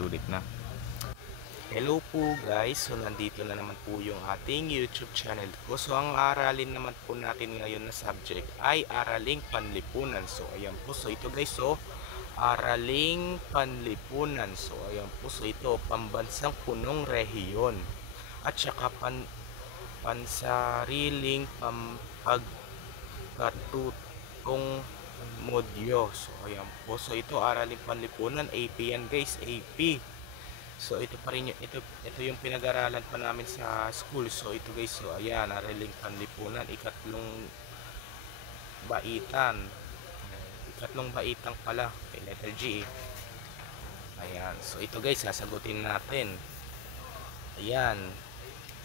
Sulit na. Hello po guys, so nandito na naman po yung ating YouTube channel ko. So ang aralin naman po natin ngayon na subject ay araling panlipunan. So ayan po, so ito guys, so araling panlipunan. So ayan po, so ito pambansang punong rehiyon at saka pansariling pagkatutong modyo. So ayan po, so ito araling panlipunan, AP yan guys, AP. So ito pa rin ito yung pinag-aralan pa namin sa school. So ito guys, so ayan, araling panlipunan, baitan. Ikatlong baitang pala, kay letter G. Ayan, so ito guys, sasagutin natin. Ayan,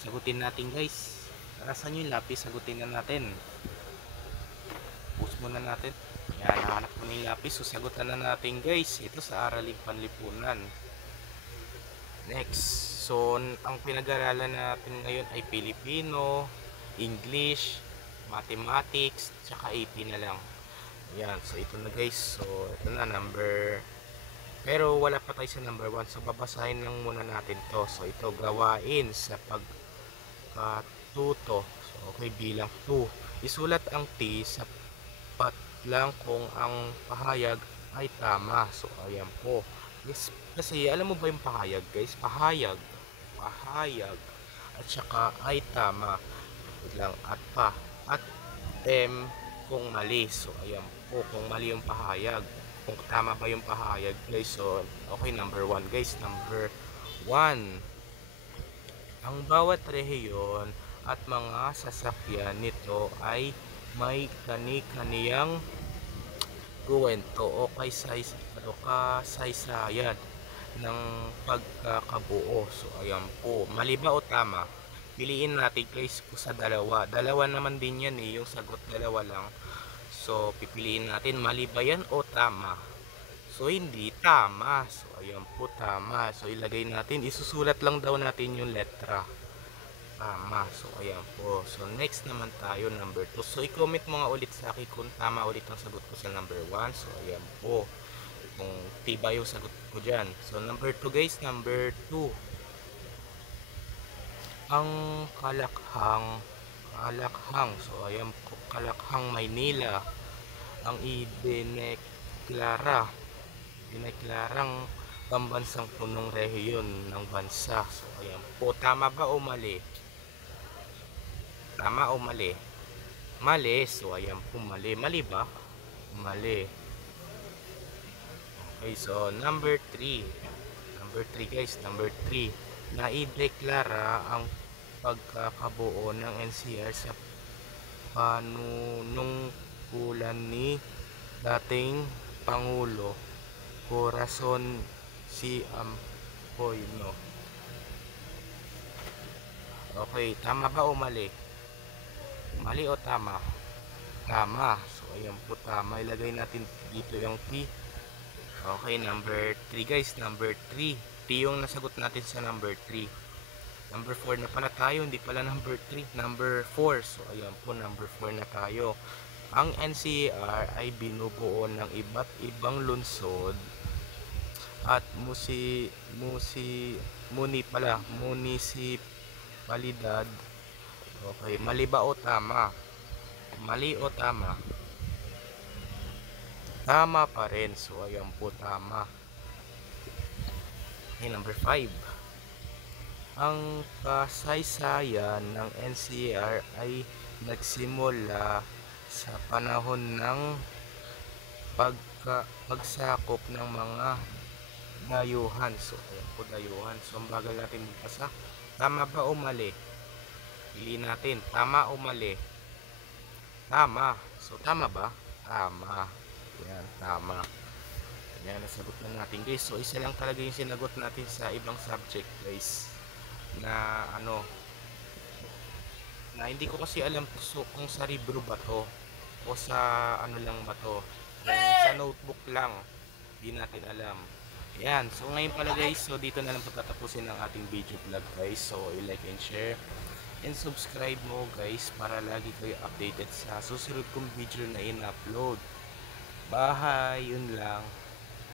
sagutin natin guys. Nasaan yung lapis? Sagutin na natin. Push muna natin. Ayan, nahanap ko na yung lapis. So sagutan na natin guys. Ito sa araling panlipunan. Next, so ang pinag-aralan natin ngayon ay Filipino, English, Mathematics, tsaka AP na lang. Ayan, so ito na guys. So ito na number, pero wala pa tayo sa number 1. So babasahin lang muna natin to. So ito, gawain sa pagkatuto. So okay, bilang 2. Isulat ang T sa pat lang kung ang pahayag ay tama. So ayan po. Yes, kasi alam mo ba yung pahayag guys? Pahayag at saka ay tama. Lang at pa at kung mali. So ayan po, kung mali yung pahayag, kung tama ba yung pahayag guys. So okay, number 1 guys. Number 1, ang bawat rehiyon at mga sasakyan nito ay may kani-kaniyang kwento o kasaysayan ng pagkakabuo. So ayan po, mali ba o tama? Piliin natin guys sa dalawa. Dalawa naman din yan yung sagot dalawa lang. So pipiliin natin, mali ba yan o tama? So hindi, tama. So ayan po, tama. So ilagay natin, isusulat lang daw natin yung letra. Tama. So ayan po. So next naman tayo, number 2. So i-comment mo nga ulit sa akin kung tama ulit ang sagot ko sa number 1. So ayan po, kung tiba yung sagot ko dyan. So number 2 guys, number 2, ang Kalakhang. So ayan po, Kalakhang, Maynila, ang dineklarang pambansang punong rehiyon ng bansa. So ayan po, tama ba o mali? Tama o mali? Mali. So ayan po, mali. Mali ba? Mali. Okay, so number 3. Number 3 guys, number 3. Naideklara ang pagkakabuo ng NCR sa panunungkulan ni dating Pangulo Corazon C. Aquino. Okay, tama ba o mali? Mali o tama? Tama. So ayan po, tama. Ilagay natin dito yung T. Okay, number 3 guys, number 3. T yung nasagot natin sa number 3. Number 4 na pala tayo, hindi pala number 3. Number 4. So ayan po, number 4 na tayo. Ang NCR ay binubuo ng iba't ibang lungsod at munisipalidad. Okay, mali ba o tama? Mali o tama? Tama pa rin. So ayan po, tama. Okay, number 5. Ang kasaysayan ng NCR ay nagsimula sa panahon ng pagsakop ng mga dayuhan. So ayan po, dayuhan. So ang bagal natin magbasa. Tama ba o mali? Pili natin, tama o mali? Tama. So tama ba? Tama. Yan, tama. Yan, nasagot na natin guys. So isa lang talaga yung sinagot natin sa ibang subject guys, na na hindi ko kasi alam kung sa libro ba to o sa ano lang ba to, sa notebook lang, hindi natin alam. Yan, so ngayon pala guys, so dito na lang patatapusin ang ating video vlog guys. So i-like and share and subscribe mo guys para lagi kayo updated sa susunod kong video na in-upload. Bye, yun lang.